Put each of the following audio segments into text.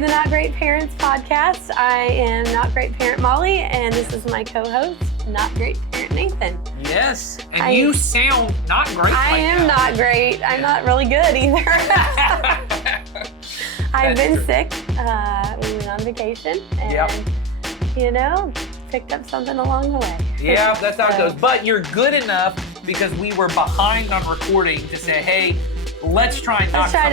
to the Not Great Parents podcast. I am Not Great Parent Molly, and this is my co-host, Not Great Parent Nathan. Yes, and you sound not great. I am not great. I'm not really good either. I've been sick. We went on vacation, and picked up something along the way. Yeah, that's how it goes. But you're good enough because we were behind on recording to say, hey, let's try and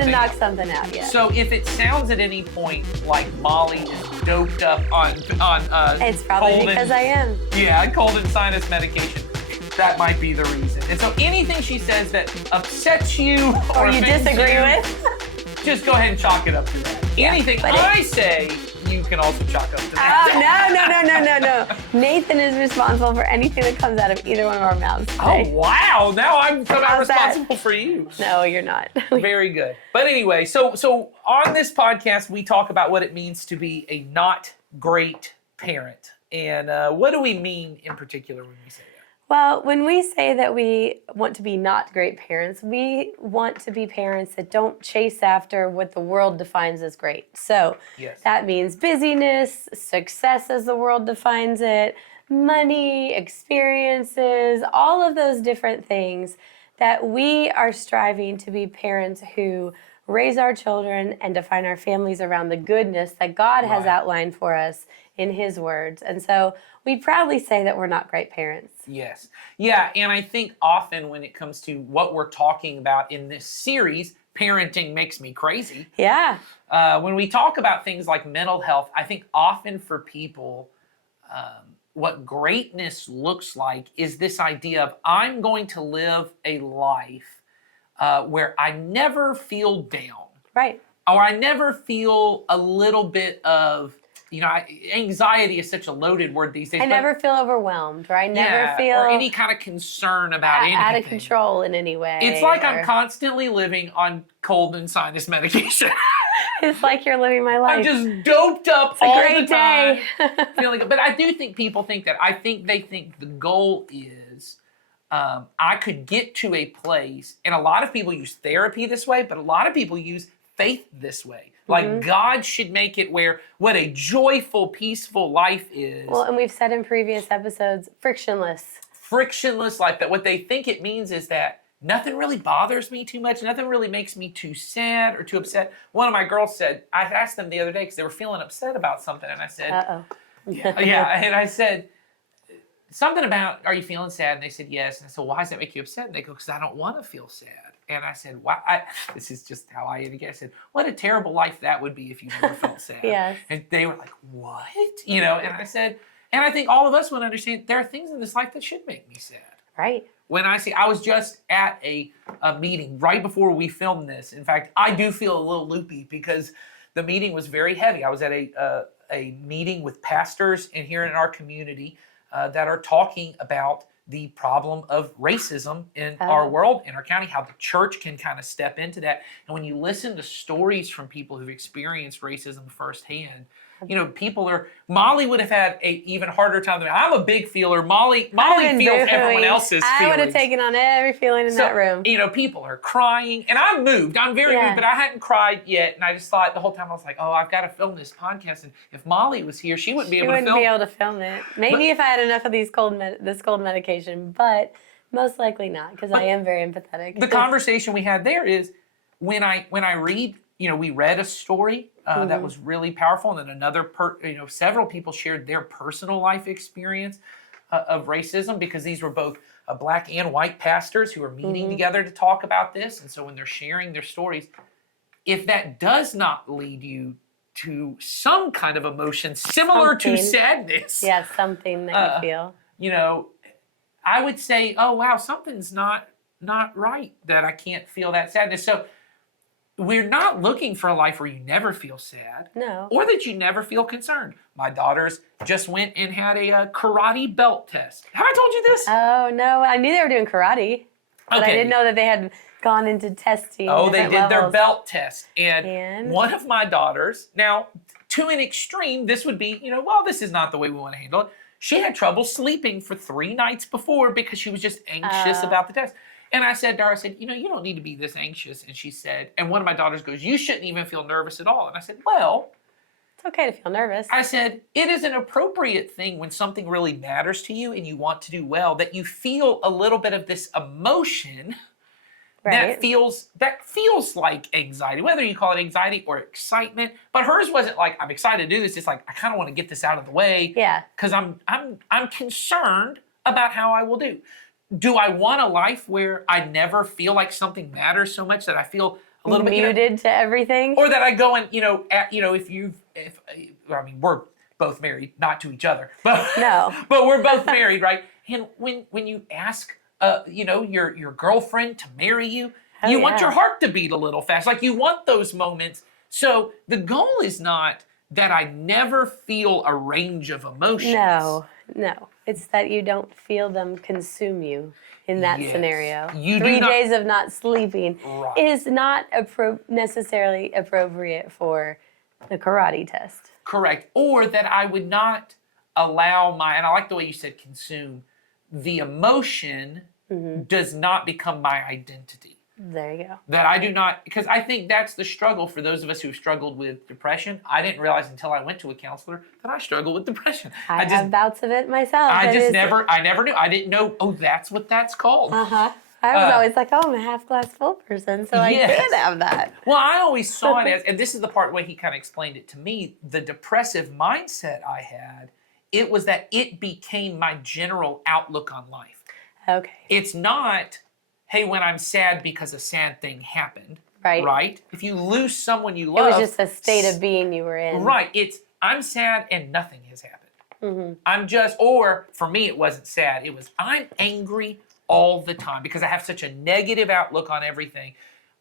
knock something out. Yeah. So if it sounds at any point like Molly is doped up on it's probably because I am. Yeah, cold and sinus medication. That might be the reason. And so anything she says that upsets you or you disagree with, just go ahead and chalk it up to that. Yeah, anything I say, you can also chalk up to that. No. Nathan is responsible for anything that comes out of either one of our mouths today. Oh, wow. Now I'm somehow responsible for you. No, you're not. Very good. But anyway, so on this podcast, we talk about what it means to be a not great parent. And what do we mean in particular when we say that? Well, when we say that we want to be not great parents, we want to be parents that don't chase after what the world defines as great. So that means busyness, success as the world defines it, money, experiences, all of those different things that we are striving to be parents who raise our children and define our families around the goodness that God has outlined for us in His words. And so we proudly say that we're not great parents. Yes. Yeah, and I think often when it comes to what we're talking about in this series, Parenting Makes Me Crazy. Yeah. When we talk about things like mental health, I think often for people, what greatness looks like is this idea of I'm going to live a life where I never feel down. Right. Or I never feel a little bit of, anxiety is such a loaded word these days. I never feel overwhelmed, or I never feel... or any kind of concern about anything. Out of control in any way. It's like I'm constantly living on cold and sinus medication. It's like you're living my life. I'm just doped up all the time. It's a great day. Feeling good. But I do think people think that. I think they think the goal is I could get to a place, and a lot of people use therapy this way, but a lot of people use faith this way. Like God should make it where what a joyful, peaceful life is. Well, and we've said in previous episodes, frictionless. Frictionless life. That what they think it means is that nothing really bothers me too much. Nothing really makes me too sad or too upset. One of my girls said, I asked them the other day because they were feeling upset about something. And I said, and I said, something about, are you feeling sad? And they said, yes. And I said, why does that make you upset? And they go, because I don't want to feel sad. And I said, why? This is just how I again. I said, what a terrible life that would be if you never felt sad. Yes. And they were like, what? And I said, and I think all of us would understand there are things in this life that should make me sad. Right. When I was just at a meeting right before we filmed this. In fact, I do feel a little loopy because the meeting was very heavy. I was at a meeting with pastors and here in our community that are talking about the problem of racism in our world, in our county, how the church can kind of step into that. And when you listen to stories from people who've experienced racism firsthand, Molly would have had an even harder time than me. I'm a big feeler. Molly feels everyone else's feelings. I would have taken on every feeling in that room. People are crying, and I'm moved. I'm very moved, but I hadn't cried yet. And I just thought the whole time I was like, oh, I've got to film this podcast. And if Molly was here, she wouldn't be able to film. She wouldn't be able to film it. Maybe if I had enough of this cold medication, but most likely not, because I am very empathetic. The conversation we had there is when I read. We read a story that was really powerful, and then several people shared their personal life experience of racism because these were both black and white pastors who were meeting together to talk about this. And so when they're sharing their stories, if that does not lead you to some kind of emotion similar to sadness. Yeah, something that you feel. I would say, oh, wow, something's not right that I can't feel that sadness. So we're not looking for a life where you never feel sad. No. Or that you never feel concerned. My daughters just went and had a karate belt test. Have I told you this? Oh, no. I knew they were doing karate. But I didn't know that they had gone into testing. Oh, they did their belt test. And one of my daughters, now, to an extreme, this would be, this is not the way we want to handle it. She had trouble sleeping for 3 nights before because she was just anxious about the test. And I said to her, you don't need to be this anxious. And she said, and one of my daughters goes, you shouldn't even feel nervous at all. And I said, well, okay to feel nervous. I said, it is an appropriate thing when something really matters to you and you want to do well, that you feel a little bit of this emotion Right. that feels like anxiety, whether you call it anxiety or excitement. But hers wasn't like, I'm excited to do this. It's like, I kind of want to get this out of the way. Yeah. Because I'm concerned about how I will do. Do I want a life where I never feel like something matters so much that I feel a little bit muted to everything? or that I go and if I mean, we're both married, not to each other, but No. but we're both married, right? And when you ask your girlfriend to marry you, Oh, you want yeah. your heart to beat a little fast. Like, you want those moments. So the goal is not that I never feel a range of emotions. No. It's that you don't feel them consume you in that Yes. scenario. You do 3 not- days of not sleeping Right. is not necessarily appropriate for the karate test. Correct. Or that I would not allow and I like the way you said consume, the emotion does not become my identity. There you go. That I do not, because I think that's the struggle for those of us who've struggled with depression. I didn't realize until I went to a counselor that I struggle with depression. I have bouts of it myself. I never knew. I didn't know, oh, that's what that's called. Uh-huh. I was always like, oh, I'm a half glass full person, so I Yes. can't have that. Well, I always saw it as, and this is the part where he kind of explained it to me, the depressive mindset I had, it was that it became my general outlook on life. Okay. It's not, hey, when I'm sad because a sad thing happened. Right. Right? If you lose someone you It love. was just a state of being you were in. Right. It's, I'm sad and nothing has happened. Mm-hmm. Or for me, it wasn't sad. It was, I'm angry all the time because I have such a negative outlook on everything.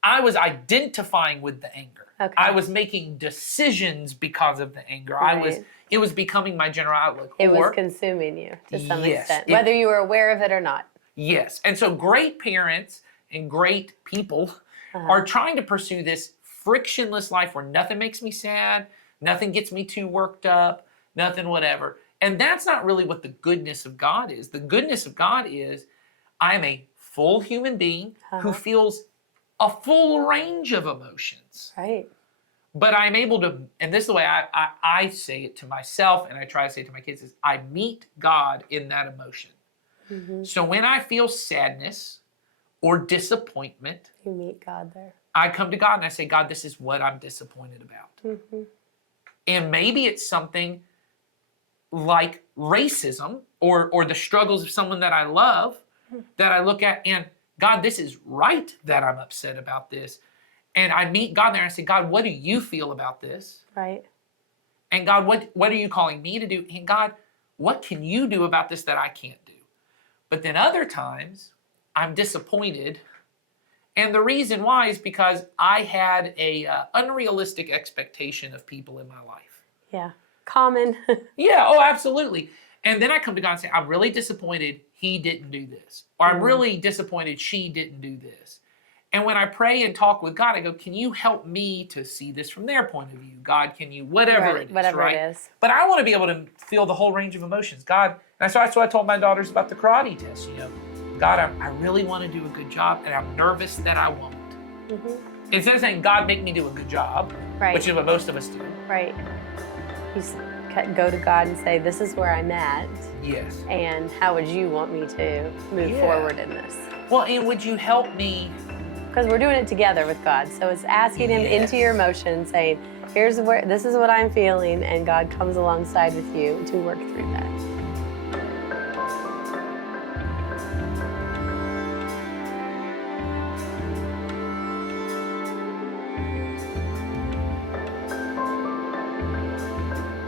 I was identifying with the anger. Okay. I was making decisions because of the anger. Right. It was becoming my general outlook. It was consuming you to some Yes, extent, whether you were aware of it or not. Yes. And so great parents and great people are trying to pursue this frictionless life where nothing makes me sad, nothing gets me too worked up, nothing whatever. And that's not really what the goodness of God is. The goodness of God is I'm a full human being who feels a full range of emotions. Right. But I'm able to, and this is the way I say it to myself and I try to say it to my kids, is I meet God in that emotion. Mm-hmm. So when I feel sadness or disappointment, You meet God there. I come to God and I say, God, this is what I'm disappointed about. Mm-hmm. And maybe it's something like racism or the struggles of someone that I love that I look at and God, this is right that I'm upset about this. And I meet God there and I say, God, what do you feel about this? Right. And God, what are you calling me to do? And God, what can you do about this that I can't do? But then other times I'm disappointed. And the reason why is because I had a unrealistic expectation of people in my life. Yeah. Common. Yeah, oh, absolutely. And then I come to God and say, I'm really disappointed he didn't do this. Or I'm really disappointed she didn't do this. And when I pray and talk with God, I go, can you help me to see this from their point of view? God, can you, whatever it is, whatever right? it is. But I want to be able to feel the whole range of emotions. God, and so that's what I told my daughters about the karate test, God, I really want to do a good job, and I'm nervous that I won't. Mm-hmm. Instead of saying, God, make me do a good job, Right. which is what most of us do. Right. You go to God and say, this is where I'm at, Yes. and how would you want me to move forward in this? Well, and would you help me? Because we're doing it together with God. So it's asking Him Yes. into your emotions, saying, this is what I'm feeling, and God comes alongside with you to work through that.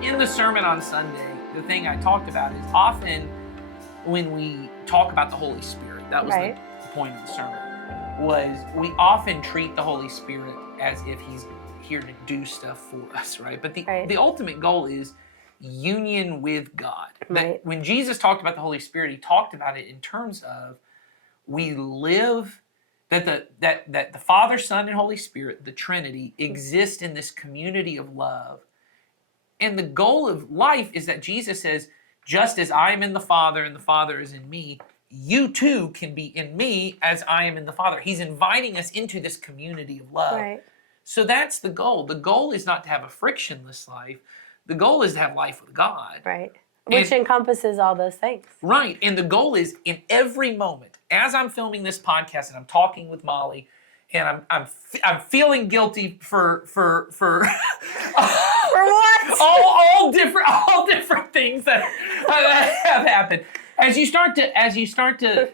In the sermon on Sunday, the thing I talked about is often when we talk about the Holy Spirit, that was Right. the point of the sermon, was we often treat the Holy Spirit as if He's here to do stuff for us, right? But the ultimate goal is union with God. Right. When Jesus talked about the Holy Spirit, He talked about it in terms of we live, that the Father, Son, and Holy Spirit, the Trinity, exist in this community of love. And the goal of life is that Jesus says, just as I am in the Father and the Father is in me, you too can be in me as I am in the Father. He's inviting us into this community of love. Right. So that's the goal. The goal is not to have a frictionless life. The goal is to have life with God. Right. Which encompasses all those things. Right. And the goal is in every moment, as I'm filming this podcast and I'm talking with Molly, and I'm feeling guilty for For what? all different things that have happened. As you start to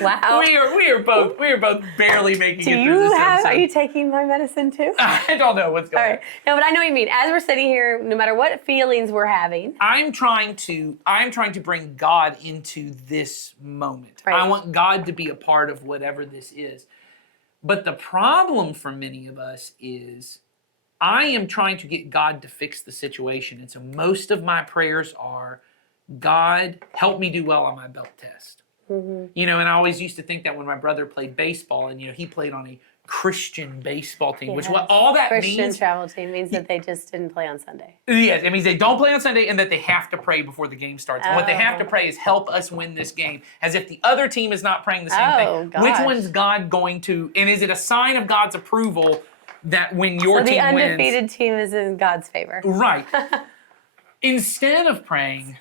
Wow. we are both barely making it through this episode. Are you taking my medicine too? I don't know what's going on. All right. No, but I know what you mean. As we're sitting here, no matter what feelings we're having. I'm trying to bring God into this moment. Right. I want God to be a part of whatever this is. But the problem for many of us is I am trying to get God to fix the situation. And so most of my prayers are, God, help me do well on my belt test. Mm-hmm. You know, and I always used to think that when my brother played baseball, and, you know, he played on a Christian baseball team, which what all that Christian means. travel team means that they just didn't play on Sunday. Yes, it means they don't play on Sunday and that they have to pray before the game starts. And what they have to pray is help us win this game, as if the other team is not praying the same thing. Gosh. Which one's God going to, and is it a sign of God's approval that when your team wins? The undefeated team is in God's favor. Right. Instead of praying,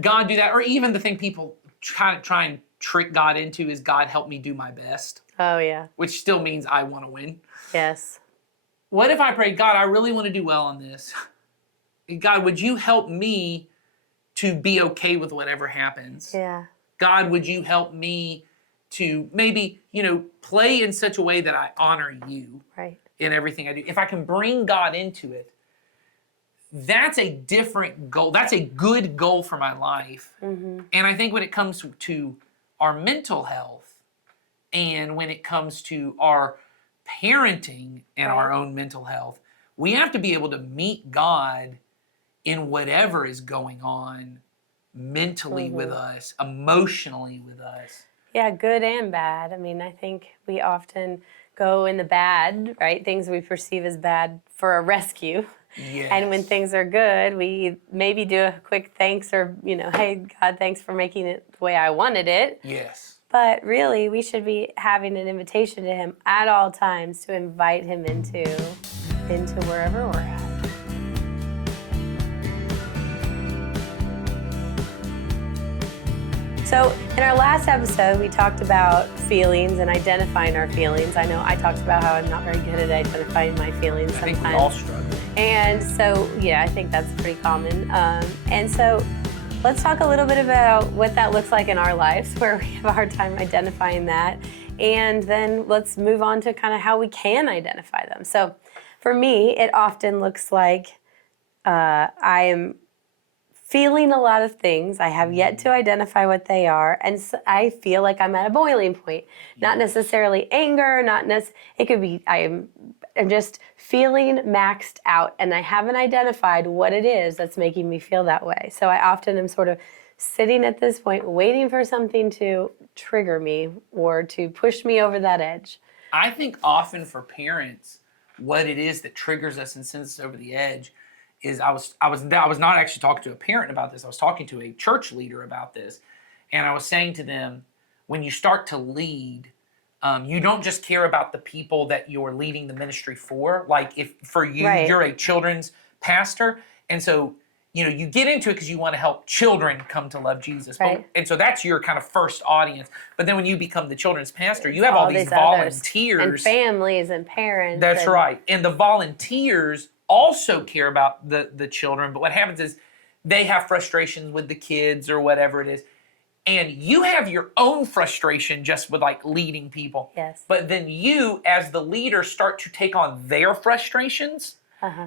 God do that, or even the thing people try and trick God into is, God help me do my best. Oh, yeah. Which still means I want to win. Yes. What if I pray, God, I really want to do well on this. God, would you help me to be okay with whatever happens? Yeah. God, would you help me to maybe, you know, play in such a way that I honor you in everything I do? If I can bring God into it, that's a different goal. That's a good goal for my life. Mm-hmm. And I think when it comes to our mental health and when it comes to our parenting and our own mental health, we have to be able to meet God in whatever is going on mentally with us, emotionally with us. Yeah, good and bad. I mean, I think we often go in the bad, right? Things we perceive as bad for a rescue. Yes. And when things are good, we maybe do a quick thanks or, you know, hey, God, thanks for making it the way I wanted it. Yes. But really, we should be having an invitation to him at all times to invite him into wherever we're at. So in our last episode, we talked about feelings and identifying our feelings. I know I talked about how I'm not very good at identifying my feelings sometimes. I think we all struggle. And so, yeah, I think that's pretty common. And so let's talk a little bit about what that looks like in our lives, where we have a hard time identifying that. And then let's move on to kind of how we can identify them. So for me, it often looks like I am feeling a lot of things. I have yet to identify what they are. And so I feel like I'm at a boiling point. Not necessarily anger, it could be I'm just feeling maxed out and I haven't identified what it is that's making me feel that way. So I often am sort of sitting at this point waiting for something to trigger me or to push me over that edge. I think often for parents, what it is that triggers us and sends us over the edge is I was not actually talking to a parent about this. I was talking to a church leader about this. And I was saying to them, when you start to lead, you don't just care about the people that you're leading the ministry for. Like if for you, you're a children's pastor. And so, you know, you get into it because you want to help children come to love Jesus. Right. And so that's your kind of first audience. But then when you become the children's pastor, you have all these volunteers. And families and parents. That's right. And the volunteers also care about the children. But what happens is they have frustrations with the kids or whatever it is. And you have your own frustration just with like leading people. Yes. But then you, as the leader, start to take on their frustrations.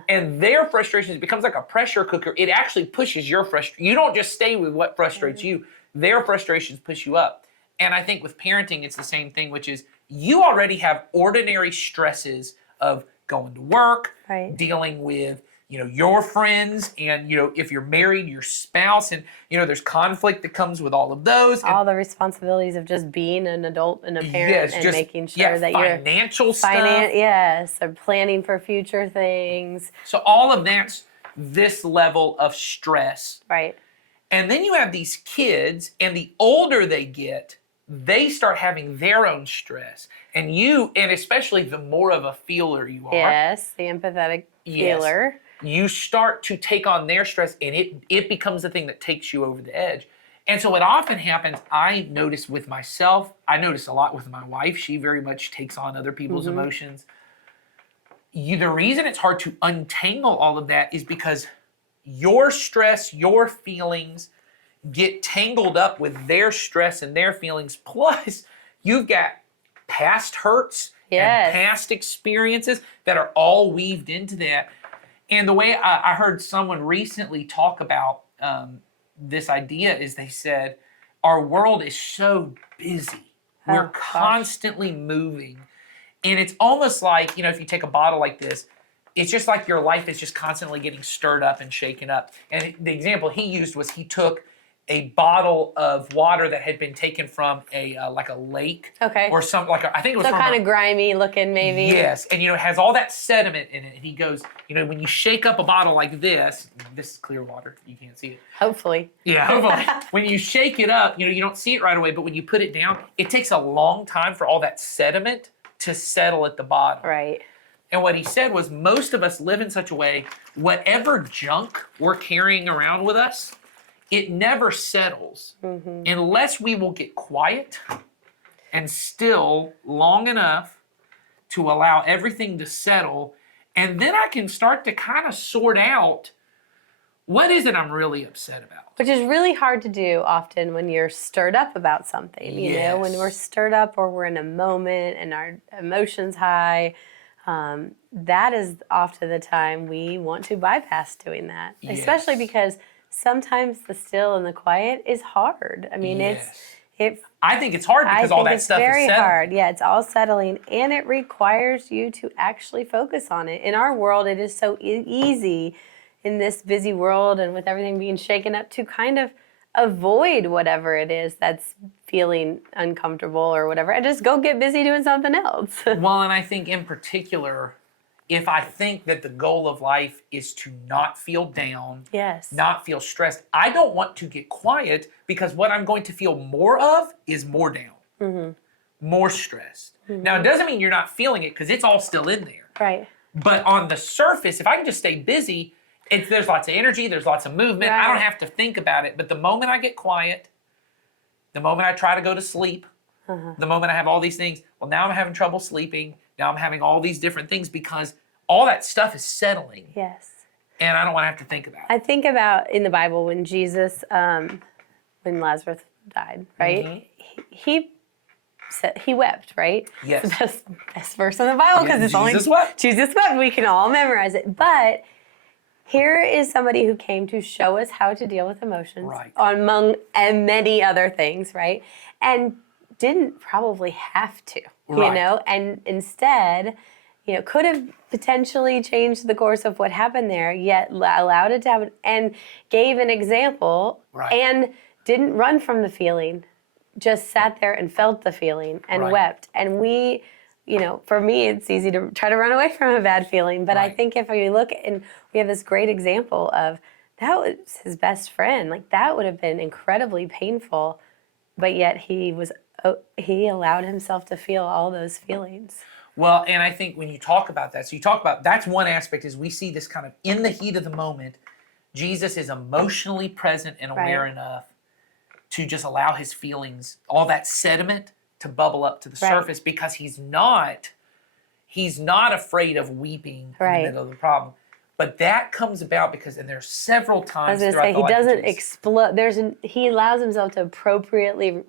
And their frustrations becomes like a pressure cooker. It actually pushes your frustration. You don't just stay with what frustrates you. Their frustrations push you up. And I think with parenting, it's the same thing, which is you already have ordinary stresses of going to work, dealing with, you know, your friends, and, you know, if you're married, your spouse, and, you know, there's conflict that comes with all of those. All the responsibilities of just being an adult and a parent and making sure that you're financial stuff. Yes, or planning for future things. So all of that's this level of stress. Right. And then you have these kids, and the older they get, they start having their own stress. And especially the more of a feeler you are. Yes, the empathetic feeler. You start to take on their stress, and it becomes the thing that takes you over the edge. And so what often happens, I notice with myself, I notice a lot with my wife. She very much takes on other people's emotions. The reason it's hard to untangle all of that is because your stress, your feelings get tangled up with their stress and their feelings. Plus, you've got past hurts and past experiences that are all weaved into that. And the way I heard someone recently talk about this idea is they said, our world is so busy. We're constantly moving. And it's almost like, if you take a bottle like this, it's just like your life is just constantly getting stirred up and shaken up. And the example he used was he took a bottle of water that had been taken from a like a lake, or something I think it was kind of grimy looking, maybe. Yes, and it has all that sediment in it. And he goes, when you shake up a bottle like this is clear water. You can't see it. Hopefully. Yeah, hopefully. When you shake it up, you don't see it right away. But when you put it down, it takes a long time for all that sediment to settle at the bottom. Right. And what he said was, most of us live in such a way, whatever junk we're carrying around with us, it never settles unless we will get quiet and still long enough to allow everything to settle. And then I can start to kind of sort out, what is it I'm really upset about? Which is really hard to do often when you're stirred up about something. You know, when we're stirred up or we're in a moment and our emotions high, that is often the time we want to bypass doing that. Especially because sometimes the still and the quiet is hard. I mean, I think it's hard because all that stuff is settling. Very hard. Yeah, it's all settling, and it requires you to actually focus on it. In our world, it is so easy in this busy world and with everything being shaken up to kind of avoid whatever it is that's feeling uncomfortable or whatever, and just go get busy doing something else. Well, and I think in particular, if I think that the goal of life is to not feel down, not feel stressed, I don't want to get quiet, because what I'm going to feel more of is more down, more stressed. Now, it doesn't mean you're not feeling it, because it's all still in there. Right. But on the surface, if I can just stay busy, there's lots of energy, there's lots of movement. I don't have to think about it. But the moment I get quiet, the moment I try to go to sleep, the moment I have all these things, well, now I'm having trouble sleeping. Now I'm having all these different things because all that stuff is settling. Yes. And I don't want to have to think about it. I think about in the Bible when Jesus, when Lazarus died, right? He said he wept, right? Yes. It's the best verse in the Bible, because it's Jesus wept. Jesus wept. We can all memorize it. But here is somebody who came to show us how to deal with emotions, among many other things, right? And didn't probably have to, you know, and instead, could have potentially changed the course of what happened there, yet allowed it to happen and gave an example and didn't run from the feeling, just sat there and felt the feeling and wept. And we, for me, it's easy to try to run away from a bad feeling. But I think if we look and we have this great example of that was his best friend, like that would have been incredibly painful, but yet he allowed himself to feel all those feelings. Well, and I think when you talk about that, so you talk about, that's one aspect, is we see this kind of in the heat of the moment, Jesus is emotionally present and aware enough to just allow his feelings, all that sediment, to bubble up to the surface, because he's not afraid of weeping in the middle of the problem. But that comes about because, and there's several times throughout the life he doesn't explode. He allows himself to appropriately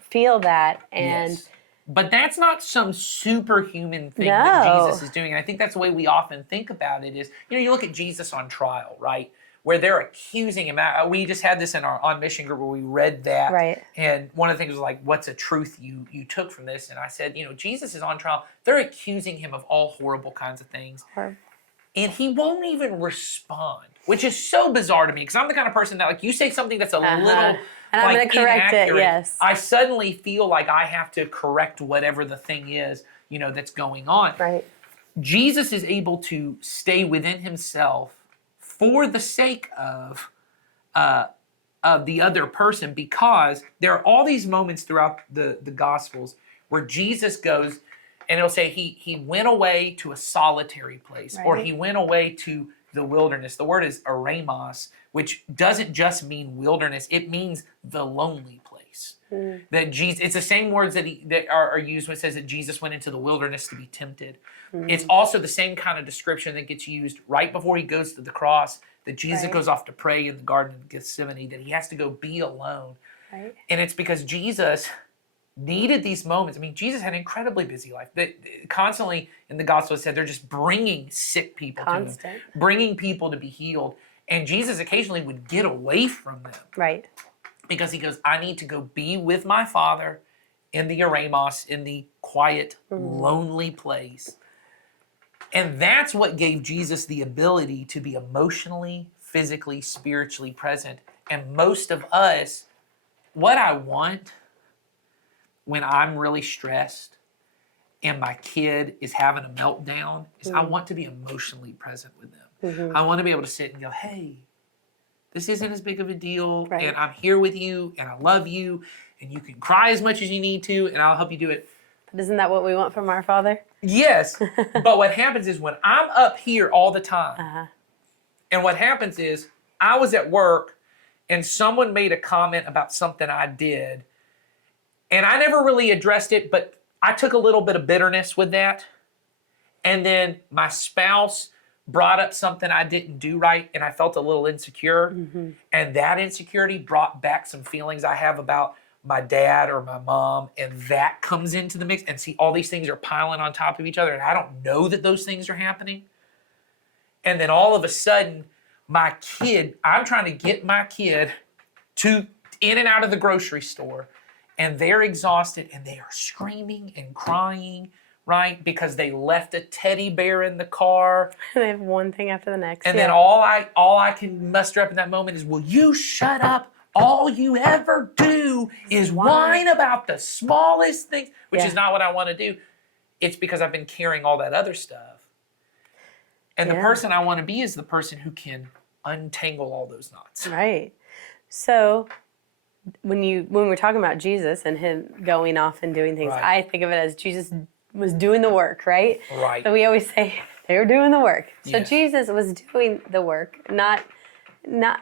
feel that, and but that's not some superhuman thing that Jesus is doing. And I think that's the way we often think about it is, you look at Jesus on trial, right? Where they're accusing him. We just had this in our On Mission group where we read that. Right. And one of the things was like, what's a truth you took from this? And I said, Jesus is on trial. They're accusing him of all horrible kinds of things. And he won't even respond, which is so bizarre to me, because I'm the kind of person that, like, you say something that's a little and I'm going to correct inaccurate, it, yes. I suddenly feel like I have to correct whatever the thing is, that's going on. Right. Jesus is able to stay within himself for the sake of the other person, because there are all these moments throughout the Gospels where Jesus goes, And it'll say he went away to a solitary place, or he went away to the wilderness. The word is eremos, which doesn't just mean wilderness, it means the lonely place. That Jesus, it's the same words that are used when it says that Jesus went into the wilderness to be tempted. It's also the same kind of description that gets used right before he goes to the cross, that Jesus goes off to pray in the Garden of Gethsemane, that he has to go be alone. Right. And it's because Jesus needed these moments. I mean, Jesus had an incredibly busy life. That constantly in the gospel it said they're just bringing sick people to him, bringing people to be healed. And Jesus occasionally would get away from them. Right. Because he goes, I need to go be with my Father in the eremos, in the quiet, lonely place. And that's what gave Jesus the ability to be emotionally, physically, spiritually present. And most of us, what I want when I'm really stressed and my kid is having a meltdown is I want to be emotionally present with them. I want to be able to sit and go, hey, this isn't as big of a deal, and I'm here with you, and I love you, and you can cry as much as you need to, and I'll help you do it. But isn't that what we want from our Father? Yes, but what happens is when I'm up here all the time, and what happens is I was at work, and someone made a comment about something I did, and I never really addressed it, but I took a little bit of bitterness with that, and then my spouse brought up something I didn't do right, and I felt a little insecure. And that insecurity brought back some feelings I have about my dad or my mom, and that comes into the mix. And see, all these things are piling on top of each other, and I don't know that those things are happening. And then all of a sudden, my kid, I'm trying to get my kid in and out of the grocery store, and they're exhausted, and they are screaming and crying, right? Because they left a teddy bear in the car. They have one thing after the next. And then all I can muster up in that moment is, will you shut up? All you ever do is whine about the smallest things, which is not what I want to do. It's because I've been carrying all that other stuff. And the person I want to be is the person who can untangle all those knots. Right. So when we're talking about Jesus and him going off and doing things, I think of it as Jesus was doing the work, right? Right. So we always say they were doing the work. So Jesus was doing the work, not,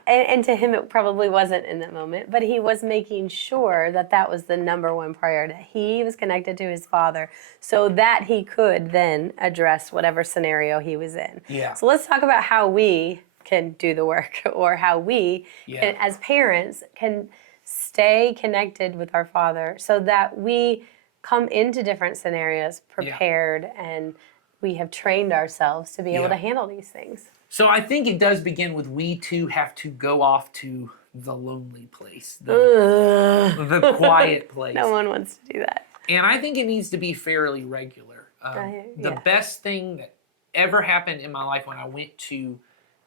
and to him it probably wasn't in that moment, but he was making sure that was the number one priority. He was connected to his Father so that he could then address whatever scenario he was in. Yeah. So let's talk about how we can do the work, or how we, can, as parents, can stay connected with our Father so that we come into different scenarios prepared and we have trained ourselves to be able to handle these things. So I think it does begin with we too have to go off to the lonely place, the quiet place. No one wants to do that. And I think it needs to be fairly regular. The best thing that ever happened in my life when I went to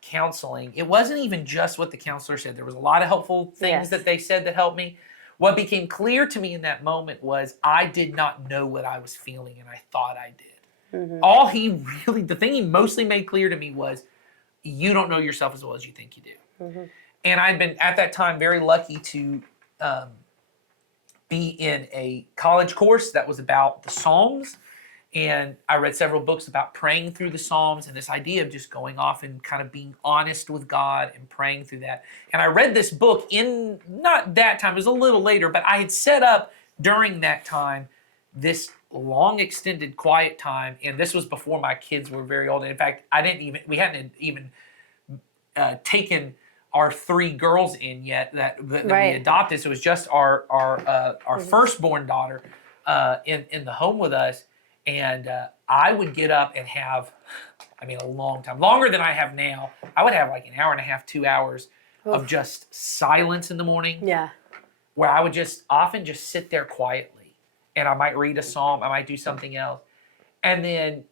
counseling, it wasn't even just what the counselor said. There was a lot of helpful things that they said that helped me. What became clear to me in that moment was I did not know what I was feeling, and I thought I did. The thing he mostly made clear to me was, you don't know yourself as well as you think you do. And I'd been, at that time, very lucky to be in a college course that was about the Psalms. And I read several books about praying through the Psalms and this idea of just going off and kind of being honest with God and praying through that. And I read this book in, not that time, it was a little later, but I had set up during that time this long extended quiet time. And this was before my kids were very old. And in fact, we hadn't even taken our 3 girls in yet that we adopted. So it was just our firstborn daughter in the home with us. And I would get up and have, a long time, longer than I have now. I would have like an hour and a half, 2 hours of just silence in the morning. Yeah. Where I would often just sit there quietly. And I might read a psalm, I might do something else. And then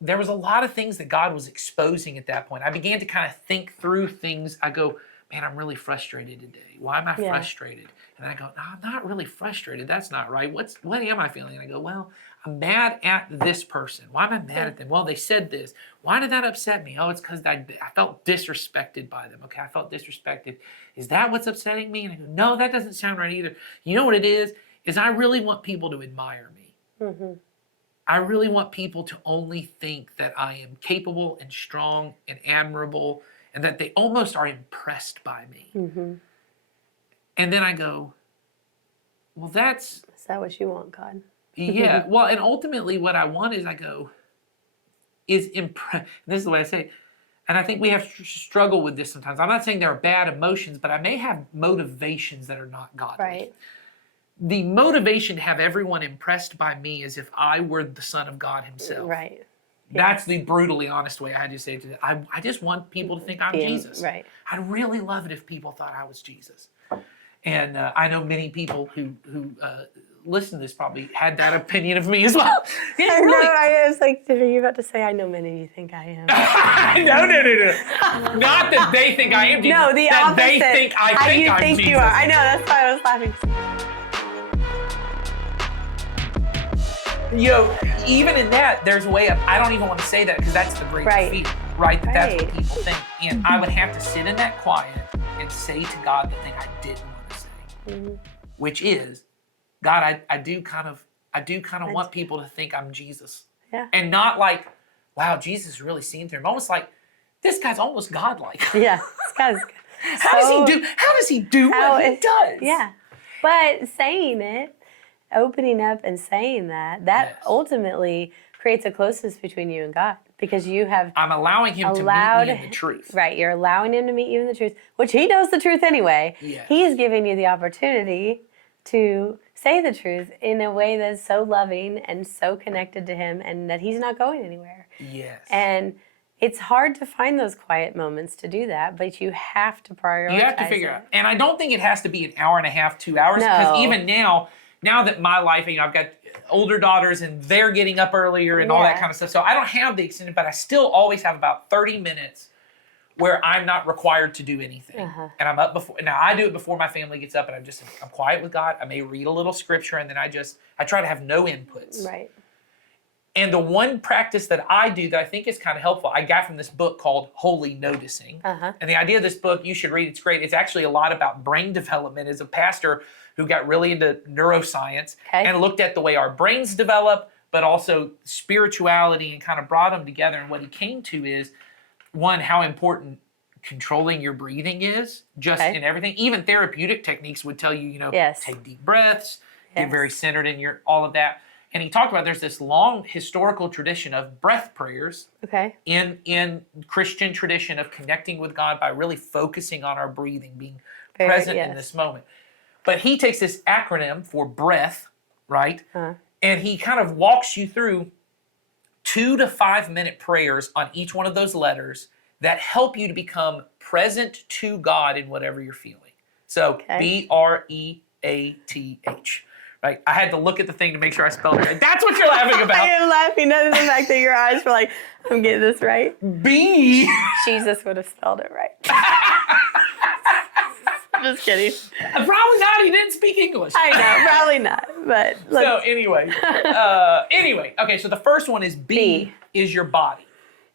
there was a lot of things that God was exposing at that point. I began to kind of think through things. I go, man, I'm really frustrated today. Why am I frustrated? And then I go, no, I'm not really frustrated. That's not right. What am I feeling? And I go, well, I'm mad at this person. Why am I mad at them? Well, they said this. Why did that upset me? Oh, it's because I felt disrespected by them. Okay, I felt disrespected. Is that what's upsetting me? And I go, no, that doesn't sound right either. You know what it is I really want people to admire me. I really want people to only think that I am capable and strong and admirable, and that they almost are impressed by me. Mm-hmm. And then I go, well, Is that what you want, God? yeah. Well, and ultimately what I want is is impress. This is the way I say it. And I think we have to struggle with this sometimes. I'm not saying there are bad emotions, but I may have motivations that are not godly. Right. The motivation to have everyone impressed by me as if I were the Son of God himself. Right. That's the brutally honest way I had to say it. I just want people to think I'm Jesus. Right. I'd really love it if people thought I was Jesus. And I know many people who listen to this probably had that opinion of me as well. Yeah, I really. know. I was like, are you about to say, I know many of you think I am? No. Not that they think I am Jesus. No, the that opposite. They think I think you I'm think Jesus. you are. I know. That's why I was laughing. Even in that, there's a way of, I don't even want to say that because that's the great defeat, right? That's what people think. And I would have to sit in that quiet and say to God the thing I didn't want to say, which is, God, I do kind of want people to think I'm Jesus. Yeah. And not like, wow, Jesus is really seen through him. Almost like, this guy's almost godlike. Yeah. This guy's How does he do what he does? Yeah. But saying it, opening up and saying that ultimately creates a closeness between you and God, because you have I'm allowing him to meet me in the truth. Right, you're allowing him to meet you in the truth, which he knows the truth anyway. Yes. He's giving you the opportunity to say the truth in a way that's so loving and so connected to him, and that he's not going anywhere. Yes. And it's hard to find those quiet moments to do that, but you have to prioritize. You have to figure out. And I don't think it has to be an hour and a half, 2 hours. Because even now that my life, I've got older daughters and they're getting up earlier and all that kind of stuff. So I don't have the extended, but I still always have about 30 minutes where I'm not required to do anything. And I'm up before. Now I do it before my family gets up, and I'm quiet with God. I may read a little scripture, and then I try to have no inputs. Right. And the one practice that I do that I think is kind of helpful, I got from this book called Holy Noticing. And the idea of this book, you should read, it's great. It's actually a lot about brain development. As a pastor who got really into neuroscience and looked at the way our brains develop, but also spirituality, and kind of brought them together. And what he came to is, one, how important controlling your breathing is, just in everything. Even therapeutic techniques would tell you, take deep breaths, get very centered in all of that. And he talked about there's this long historical tradition of breath prayers in Christian tradition of connecting with God by really focusing on our breathing, being present in this moment. But he takes this acronym for breath, right? And he kind of walks you through 2 to 5 minute prayers on each one of those letters that help you to become present to God in whatever you're feeling. So BREATH. Right? I had to look at the thing to make sure I spelled it right. That's what you're laughing about. I am laughing at the fact that your eyes were like, I'm getting this right. B. Jesus would have spelled it right. Just kidding. Probably not. He didn't speak English. I know, probably not. But so anyway, okay. So the first one is B is your body,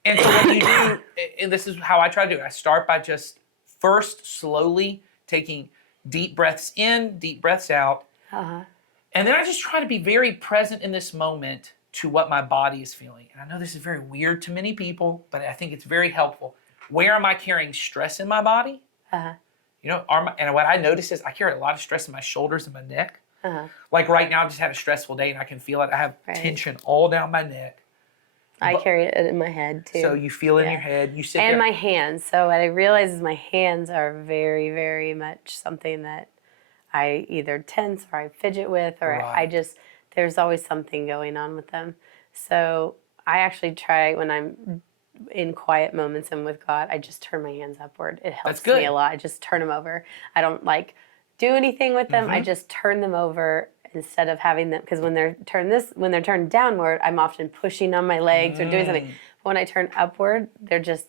and so what you do, and this is how I try to do it. I start by just first slowly taking deep breaths in, deep breaths out. And then I just try to be very present in this moment to what my body is feeling. And I know this is very weird to many people, but I think it's very helpful. Where am I carrying stress in my body? And what I notice is I carry a lot of stress in my shoulders and my neck. Like right now, I just had a stressful day and I can feel it. I have tension all down my neck. I carry it in my head too. So you feel it in your head. You sit there. And my hands. So what I realize is my hands are very, very much something that I either tense or I fidget with, or there's always something going on with them. So I actually try, when I'm in quiet moments and with God, I just turn my hands upward. It helps me a lot. I just turn them over. I don't do anything with them. I just turn them over instead of having them, because when they're turned downward, I'm often pushing on my legs or doing something. But when I turn upward, they're just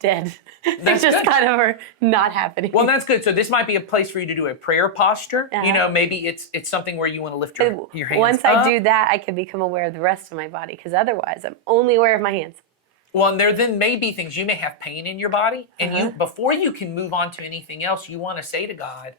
dead. They just kind of are not happening. Well, that's good. So this might be a place for you to do a prayer posture. Maybe it's something where you want to lift your hands Once up. I do that, I can become aware of the rest of my body, because otherwise I'm only aware of my hands. Well, and there then may be things, you may have pain in your body, and before you can move on to anything else, you want to say to God,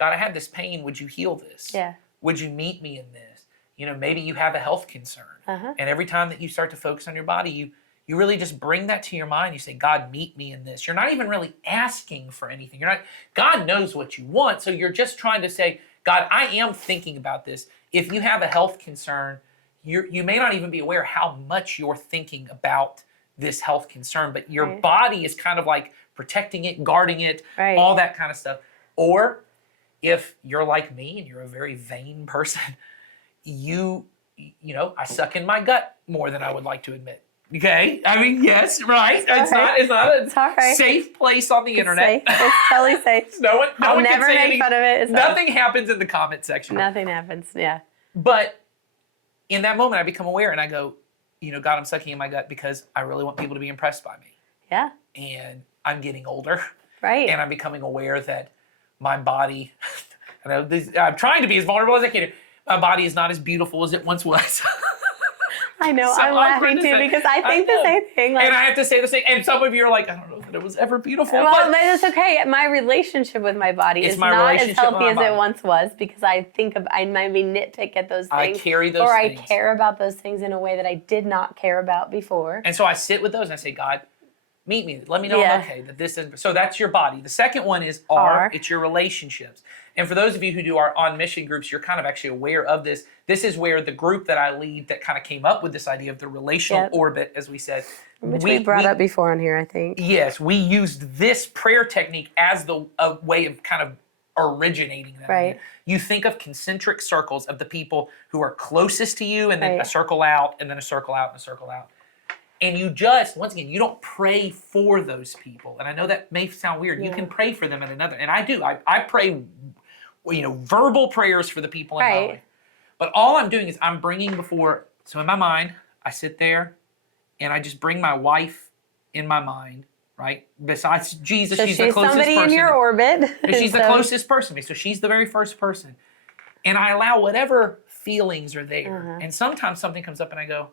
I have this pain, would you heal this? Yeah. Would you meet me in this? maybe you have a health concern. And every time that you start to focus on your body, you really just bring that to your mind. You say, God, meet me in this. You're not even really asking for anything. God knows what you want. So you're just trying to say, God, I am thinking about this. If you have a health concern, you may not even be aware how much you're thinking about this health concern, but your body is kind of like protecting it, guarding it, all that kind of stuff. Or if you're like me and you're a very vain person, I suck in my gut more than I would like to admit. Okay, I mean, yes, right. It's not a safe place on the internet. It's totally safe. No one I'll can never say make anything. fun of it. Nothing happens in the comment section. Nothing happens. Yeah. But in that moment, I become aware and I go, God, I'm sucking in my gut because I really want people to be impressed by me. Yeah. And I'm getting older. Right. And I'm becoming aware that my body, I'm trying to be as vulnerable as I can. My body is not as beautiful as it once was. I know. I'm laughing too because I think the same thing. And I have to say the same. And some of you are like, I don't know that it was ever beautiful. Well, but it's okay. My relationship with my body is not as healthy as it once was because I maybe nitpick at those things. I carry those things. Or I care about those things in a way that I did not care about before. And so I sit with those and I say, God, meet me. Let me know I'm okay. That this is so that's your body. The second one is R. It's your relationships. And for those of you who do our On Mission groups, you're kind of actually aware of this. This is where the group that I lead that kind of came up with this idea of the relational orbit, as we said. Which we brought up before on here, I think. Yes, we used this prayer technique as a way of kind of originating that. Right. You think of concentric circles of the people who are closest to you, and then a circle out, and then a circle out, and a circle out. And you just, once again, you don't pray for those people. And I know that may sound weird. You can pray for them at another. And I do. I pray, verbal prayers for the people in my life. But all I'm doing is I'm bringing before, so in my mind, I sit there and I just bring my wife in my mind, right? Besides Jesus, she's the closest somebody person. In your orbit. She's the closest person to me. So she's the very first person. And I allow whatever feelings are there. And sometimes something comes up and I go,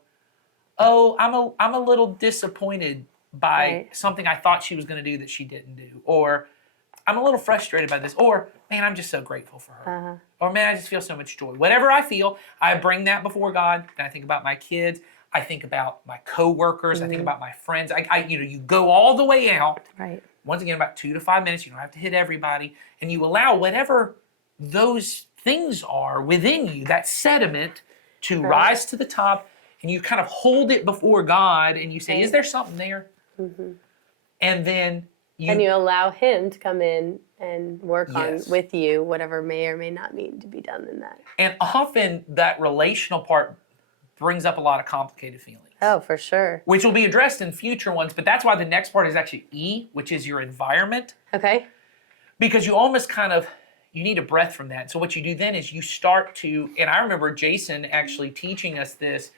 oh, I'm a little disappointed by something I thought she was going to do that she didn't do. Or I'm a little frustrated by this. Or, man, I'm just so grateful for her. Or, man, I just feel so much joy. Whatever I feel, I bring that before God. And I think about my kids. I think about my coworkers. I think about my friends. You go all the way out. Right. Once again, about 2 to 5 minutes. You don't have to hit everybody. And you allow whatever those things are within you, that sediment, to rise to the top. And you kind of hold it before God and you say, is there something there? And then you allow Him to come in and work on with you whatever may or may not need to be done in that. And often that relational part brings up a lot of complicated feelings. Oh, for sure. Which will be addressed in future ones, but that's why the next part is actually E, which is your environment. Okay. Because you almost you need a breath from that. So what you do then is you start to, and I remember Jason actually teaching us this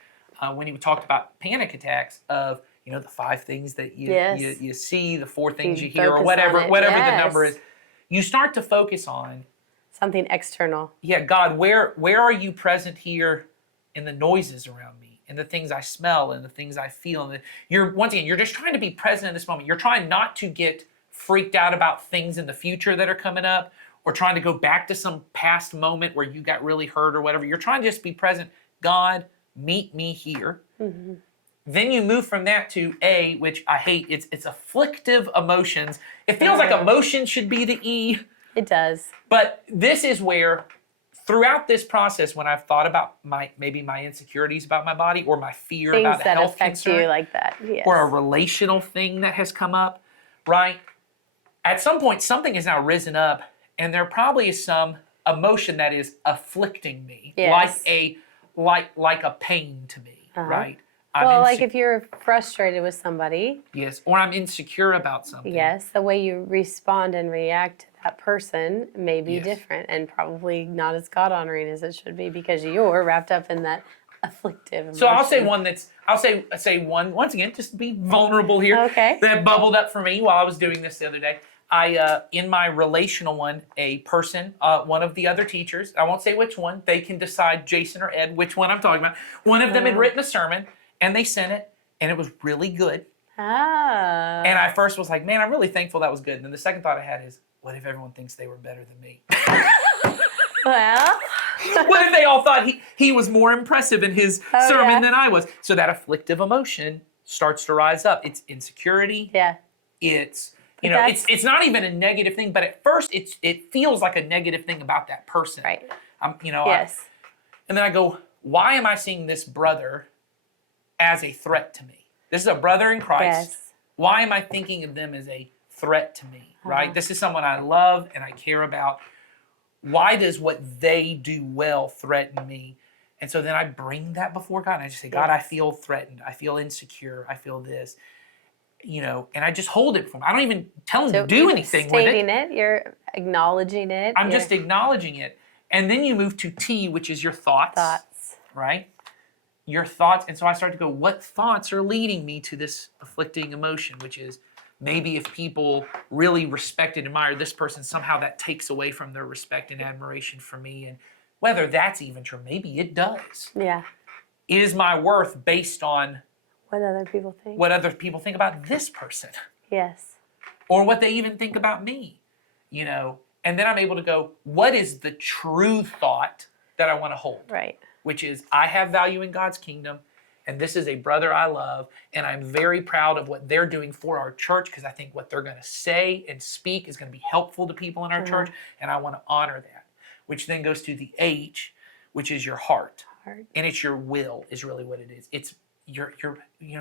when he talked about panic attacks of, the 5 things that you see, the 4 things you hear, or whatever the number is. You start to focus on something external. Yeah, God, where are you present here in the noises around me, in the things I smell, and the things I feel? And you're just trying to be present in this moment. You're trying not to get freaked out about things in the future that are coming up, or trying to go back to some past moment where you got really hurt or whatever. You're trying to just be present. God, meet me here. Then you move from that to A, which I hate. It's afflictive emotions. It feels like emotion should be the E. It does. But this is where, throughout this process, when I've thought about maybe my insecurities about my body, or my fear about a health concern, things that affect you like that, or a relational thing that has come up, right? At some point, something has now risen up, and there probably is some emotion that is afflicting me, like a pain to me, right? Well, like if you're frustrated with somebody. Yes, or I'm insecure about something. Yes, the way you respond and react to that person may be different and probably not as God-honoring as it should be because you're wrapped up in that afflictive emotion. So I'll say one I'll say one, once again, just to be vulnerable here. Okay. That bubbled up for me while I was doing this the other day. In my relational one, a person, one of the other teachers, I won't say which one, they can decide, Jason or Ed, which one I'm talking about. One of them had written a sermon, and they sent it, and it was really good. Ah. And I first was like, man, I'm really thankful that was good. And then the second thought I had is, what if everyone thinks they were better than me? Well, What if they all thought he was more impressive in his sermon than I was? So that afflictive emotion starts to rise up. It's insecurity. Yeah. It's it's not even a negative thing, but at first it feels like a negative thing about that person. Right. Yes. And then I go, why am I seeing this brother as a threat to me? This is a brother in Christ. Yes. Why am I thinking of them as a threat to me? Right? This is someone I love and I care about. Why does what they do well threaten me? And so then I bring that before God. And I just say, God, I feel threatened. I feel insecure. I feel this. And I just hold it for him. I don't even tell him to do anything with it. Stating it, you're acknowledging it. I'm just acknowledging it. And then you move to T, which is your thoughts. Right? Your thoughts. And so I start to go, what thoughts are leading me to this afflicting emotion, which is maybe if people really respect and admire this person, somehow that takes away from their respect and admiration for me. And whether that's even true, maybe it does. Yeah. Is my worth based on what other people think? What other people think about this person? Yes. Or what they even think about me, And then I'm able to go, what is the true thought that I want to hold? Right. Which is, I have value in God's kingdom, and this is a brother I love, and I'm very proud of what they're doing for our church because I think what they're going to say and speak is going to be helpful to people in our church, and I want to honor that. Which then goes to the H, which is your heart. And it's your will is really what it is. It's your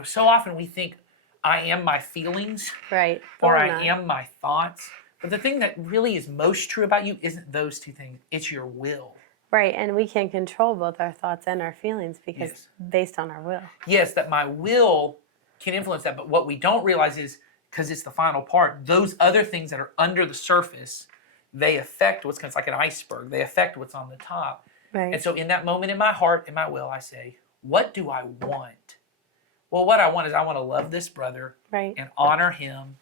so often we think I am my feelings, right, or I am my thoughts. But the thing that really is most true about you isn't those two things. It's your will. Right, and we can control both our thoughts and our feelings because based on our will. Yes, that my will can influence that. But what we don't realize is, because it's the final part, those other things that are under the surface, they affect it's like an iceberg. They affect what's on the top. Right. And so in that moment in my heart, in my will, I say, what do I want? Well, what I want is I want to love this brother and honor him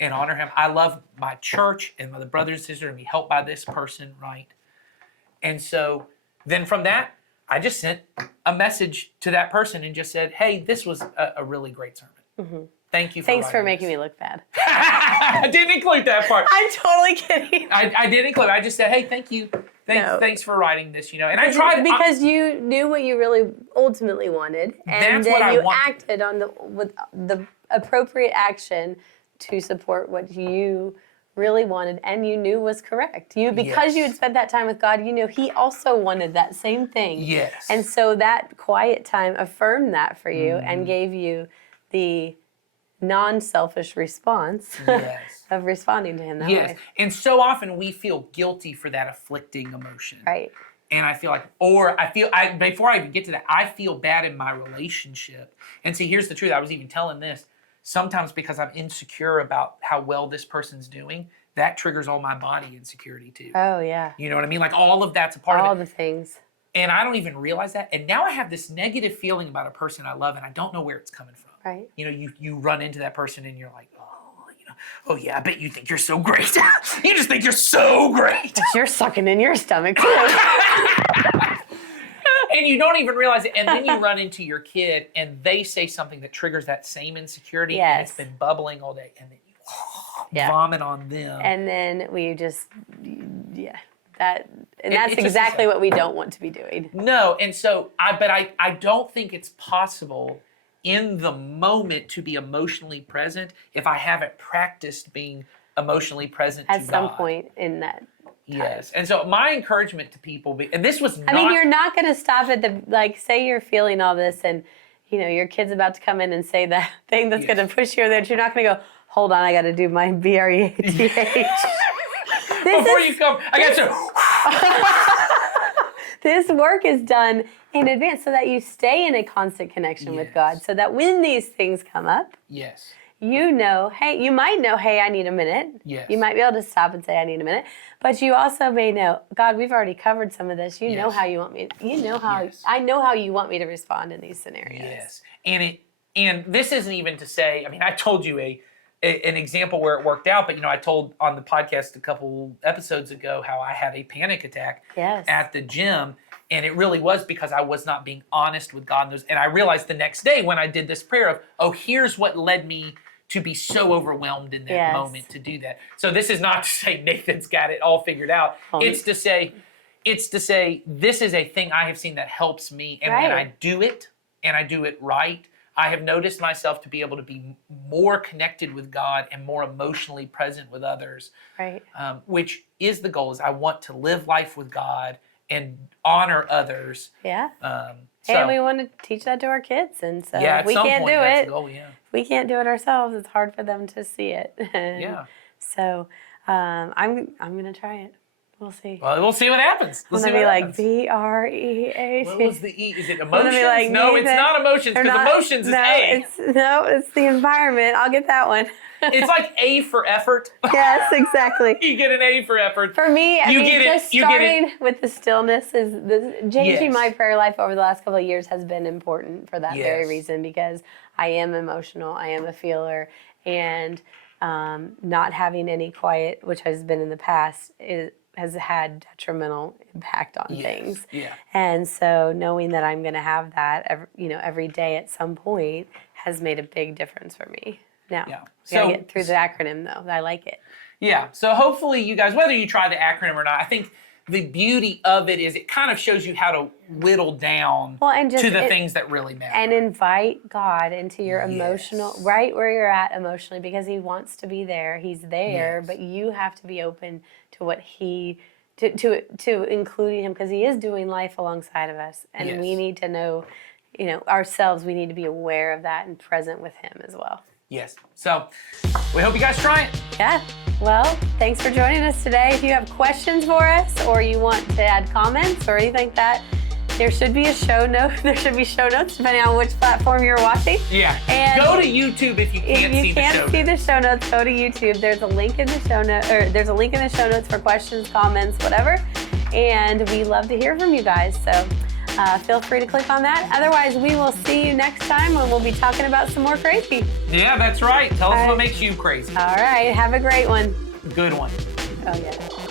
I love my church and my brothers and sisters and be helped by this person, right? And so then from that, I just sent a message to that person and just said, hey, this was a really great sermon. Mm-hmm. Thanks for making me look bad. I didn't include that part. I'm totally kidding. I did include it. I just said, hey, thank you. Thanks for writing this, And I tried. Because you knew what you really ultimately wanted. And then you acted on with the appropriate action to support what you really wanted and you knew was correct. Because you had spent that time with God, you knew He also wanted that same thing. Yes. And so that quiet time affirmed that for you and gave you the non-selfish response of responding to Him that way. And so often we feel guilty for that afflicting emotion. Right. And I feel like, before I even get to that, I feel bad in my relationship. And see, here's the truth. I was even telling this. Sometimes because I'm insecure about how well this person's doing, that triggers all my body insecurity too. Oh, yeah. You know what I mean? Like all of that's a part of it. All the things. And I don't even realize that. And now I have this negative feeling about a person I love, and I don't know where it's coming from. Right. You run into that person and you're like, oh yeah, I bet you think you're so great. You just think you're so great. But you're sucking in your stomach too. And you don't even realize it. And then you run into your kid and they say something that triggers that same insecurity. And it's been bubbling all day. And then you vomit on them. And then we just, that's exactly what we don't want to be doing. No. And so, I don't think it's possible in the moment to be emotionally present if I haven't practiced being emotionally present at to some God. point in that. Yes. And so my encouragement to people, and this was not... I mean, you're not going to stop at say you're feeling all this and, your kid's about to come in and say that thing that's going to push you there. You're not going to go, hold on, I got to do my BREATH. Before you come, I got to... This work is done in advance so that you stay in a constant connection with God, so that when these things come up, you might know, hey, I need a minute. Yes. You might be able to stop and say, I need a minute. But you also may know, God, we've already covered some of this. You know how you want me. I know how you want me to respond in these scenarios. Yes. And this isn't even to say, I mean, I told you an example where it worked out, but I told on the podcast a couple episodes ago how I had a panic attack at the gym. And it really was because I was not being honest with God. And I realized the next day when I did this prayer of, here's what led me to be so overwhelmed in that moment to do that. So this is not to say Nathan's got it all figured out. It's to say, it's to say, this is a thing I have seen that helps me. And when I do it, and I do it right, I have noticed myself to be able to be more connected with God and more emotionally present with others. Right. Which is the goal, is I want to live life with God and honor others. Yeah. So, and we want to teach that to our kids. And so yeah, if we can't do it, if we can't do it ourselves, it's hard for them to see it. Yeah. So I'm going to try it. We'll see. Well, we'll see what happens. I'm going to be like BREAT. What was the E? Is it emotions? Like, no, it's not emotions, because emotions is A. It's the environment. I'll get that one. It's like A for effort. Yes, exactly. You get an A for effort. For me, just you starting with the stillness changing Yes. my prayer life over the last couple of years has been important for that very Yes. reason, because I am emotional, I am a feeler, and not having any quiet, which has been in the past, has had detrimental impact on things. Yeah. And so knowing that I'm going to have that every day at some point has made a big difference for me. Now, gotta get through the acronym though. I like it. Yeah. So hopefully you guys, whether you try the acronym or not, I think the beauty of it is it kind of shows you how to whittle down to the things that really matter. And invite God into your emotional, right where you're at emotionally, because he wants to be there. He's there, but you have to be open to what to including him, because he is doing life alongside of us. And we need to know, ourselves, we need to be aware of that and present with him as well. Yes. So we hope you guys try it. Yeah. Well, thanks for joining us today. If you have questions for us, or you want to add comments or anything like that, there should be a show note. There should be show notes depending on which platform you're watching. Yeah. And go to YouTube if you can't see the show notes. If you can't see the show notes, go to YouTube. There's a link in the show notes, or there's a link in the show notes for questions, comments, whatever. And we love to hear from you guys. So feel free to click on that. Otherwise, we will see you next time when we'll be talking about some more crazy. Yeah, that's right. Tell us what makes you crazy. All right. Have a great one. Good one. Oh, yeah.